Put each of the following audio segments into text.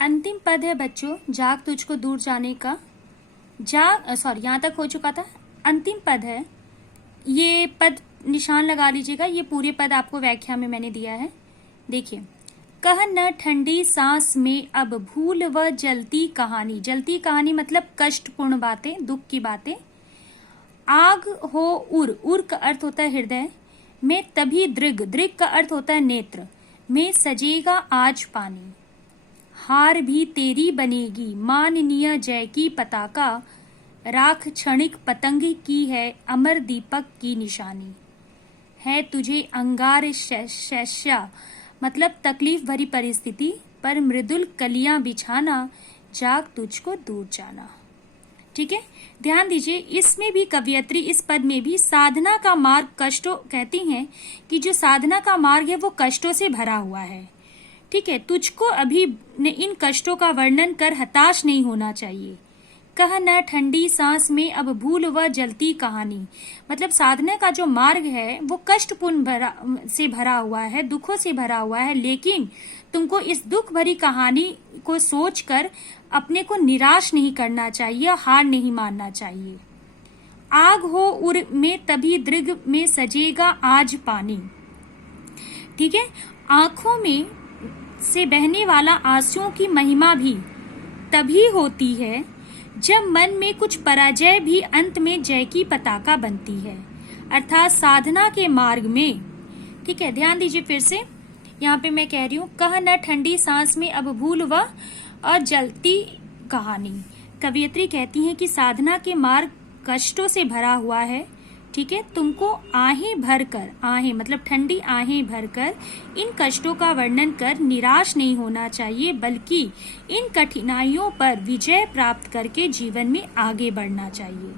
अंतिम पद है बच्चों, जाग तुझको दूर जाने का। सॉरी, यहाँ तक हो चुका था। अंतिम पद है, ये पद निशान लगा लीजिएगा। ये पूरे पद आपको व्याख्या में मैंने दिया है। देखिए, कह न ठंडी सांस में अब भूल व जलती कहानी। जलती कहानी मतलब कष्टपूर्ण बातें, दुख की बातें। आग हो उर, उर का अर्थ होता है हृदय में। तभी दृग, दृग का अर्थ होता है नेत्र में। सजेगा आज पानी, हार भी तेरी बनेगी माननीय जय की पताका। राख क्षणिक पतंग की है अमर दीपक की निशानी। है तुझे अंगार शैश्या मतलब तकलीफ भरी परिस्थिति, पर मृदुल कलियां बिछाना, जाग तुझको दूर जाना। ठीक है, ध्यान दीजिए, इसमें भी कवियत्री इस पद में भी साधना का मार्ग कष्टों, कहती हैं कि जो साधना का मार्ग है वो कष्टों से भरा हुआ है। ठीक है, तुझको अभी इन कष्टों का वर्णन कर हताश नहीं होना चाहिए। कह न ठंडी सांस में अब भूल व जलती कहानी मतलब साधना का जो मार्ग है वो कष्टपूर्ण से भरा हुआ है, दुखों से भरा हुआ है, लेकिन तुमको इस दुख भरी कहानी को सोचकर अपने को निराश नहीं करना चाहिए, हार नहीं मानना चाहिए। आग हो उर में तभी दृग में सजेगा आज पानी। ठीक है, आंखों में से बहने वाला आंसुओं की महिमा भी तभी होती है जब मन में कुछ पराजय भी अंत में जय की पताका बनती है, अर्थात साधना के मार्ग में। ठीक है, ध्यान दीजिए फिर से, यहाँ पे मैं कह रही हूँ, कह न ठंडी सांस में अब भूल व और जलती कहानी। कवियत्री कहती हैं कि साधना के मार्ग कष्टों से भरा हुआ है। ठीक है, तुमको आहें भरकर, आहें मतलब ठंडी आहें भरकर इन कष्टों का वर्णन कर निराश नहीं होना चाहिए, बल्कि इन कठिनाइयों पर विजय प्राप्त करके जीवन में आगे बढ़ना चाहिए।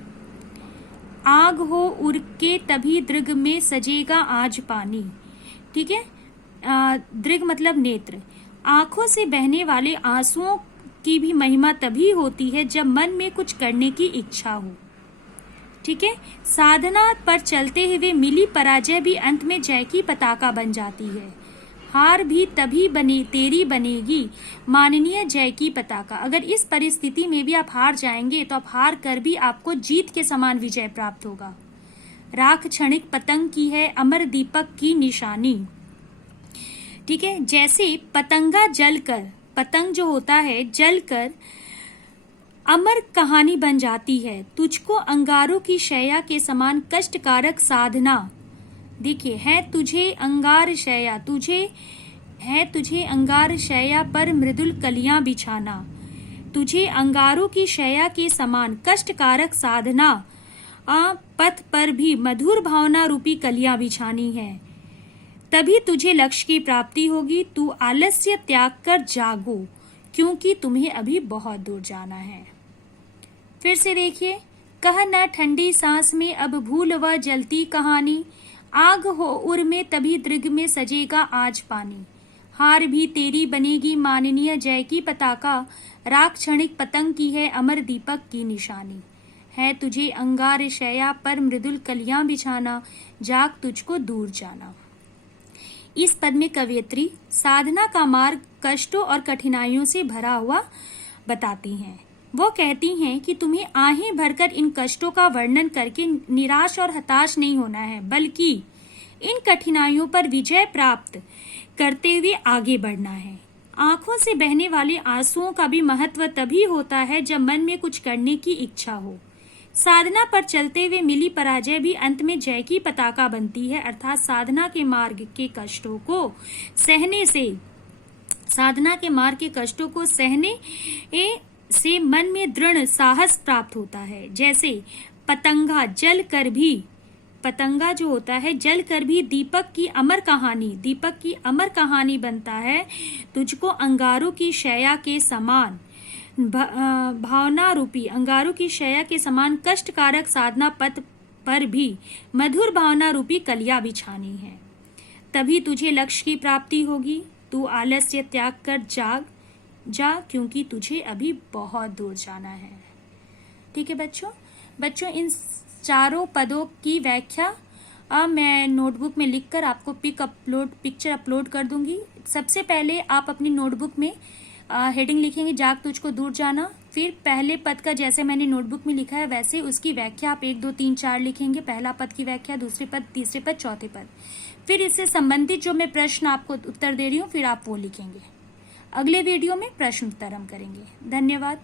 आग हो उर के तभी दृग में सजेगा आज पानी। ठीक है, दृग मतलब नेत्र। आंखों से बहने वाले आंसुओं की भी महिमा तभी होती है जब मन में कुछ करने की इच्छा हो। ठीक है, साधना पर चलते हुए मिली पराजय भी अंत में जय की पताका बन जाती है। हार भी तभी तेरी बनेगी माननीय जय की पताका। अगर इस परिस्थिति में भी आप हार जाएंगे तो आप हार कर भी आपको जीत के समान विजय प्राप्त होगा। राख क्षणिक पतंग की है अमर दीपक की निशानी। ठीक है, जैसे पतंगा जलकर, पतंग जो होता है जलकर अमर कहानी बन जाती है, तुझको अंगारों की शैया के समान कष्टकारक साधना। देखिए, है तुझे अंगार शैया, तुझे अंगार शैया पर मृदुल कलियां बिछाना। तुझे अंगारों की शैया के समान कष्टकारक साधना पथ पर भी मधुर भावना रूपी कलियां बिछानी है, तभी तुझे लक्ष्य की प्राप्ति होगी। तू आलस्य त्याग कर जागो, क्योंकि तुम्हें अभी बहुत दूर जाना है। फिर से देखिए, कह न ठंडी सांस में अब भूल व जलती कहानी। आग हो उर में तभी दृग में सजेगा आज पानी। हार भी तेरी बनेगी माननीय जय की पताका। राख क्षणिक पतंग की है अमर दीपक की निशानी। है तुझे अंगार शैया पर मृदुल कलियां बिछाना, जाग तुझको दूर जाना। इस पद में कवियत्री साधना का मार्ग कष्टों और कठिनाइयों से भरा हुआ बताती हैं। वो कहती हैं कि तुम्हें आहें भरकर इन कष्टों का वर्णन करके निराश और हताश नहीं होना है, बल्कि इन कठिनाइयों पर विजय प्राप्त करते हुए आगे बढ़ना है। आंखों से बहने वाले आंसुओं का भी महत्व तभी होता है जब मन में कुछ करने की इच्छा हो। साधना पर चलते हुए मिली पराजय भी अंत में जय की पताका बनती है, अर्थात साधना के मार्ग के कष्टों को सहने से, साधना के मार्ग के कष्टों को सहने से मन में दृढ़ साहस प्राप्त होता है। जैसे पतंगा जल कर भी, पतंगा जो होता है जल कर भी दीपक की अमर कहानी बनता है। तुझको अंगारों की शैया के समान भावना रूपी, अंगारों की शैया के समान कष्टकारक साधना पथ पर भी मधुर भावना रूपी कलियां बिछानी है, तभी तुझे लक्ष्य की प्राप्ति होगी। तू आलस्य त्याग कर जा, क्योंकि तुझे अभी बहुत दूर जाना है। ठीक है बच्चों, इन चारों पदों की व्याख्या अब मैं नोटबुक में लिखकर आपको पिक्चर अपलोड कर दूंगी। सबसे पहले आप अपनी नोटबुक में हेडिंग लिखेंगे जाग तुझको दूर जाना। फिर पहले पद का जैसे मैंने नोटबुक में लिखा है वैसे उसकी व्याख्या आप 1 2 3 4 लिखेंगे। पहला पद की व्याख्या, दूसरे पद, तीसरे पद, चौथे पद। फिर इससे संबंधित जो मैं प्रश्न आपको उत्तर दे रही हूँ फिर आप वो लिखेंगे। अगले वीडियो में प्रश्न उत्तर हम करेंगे। धन्यवाद।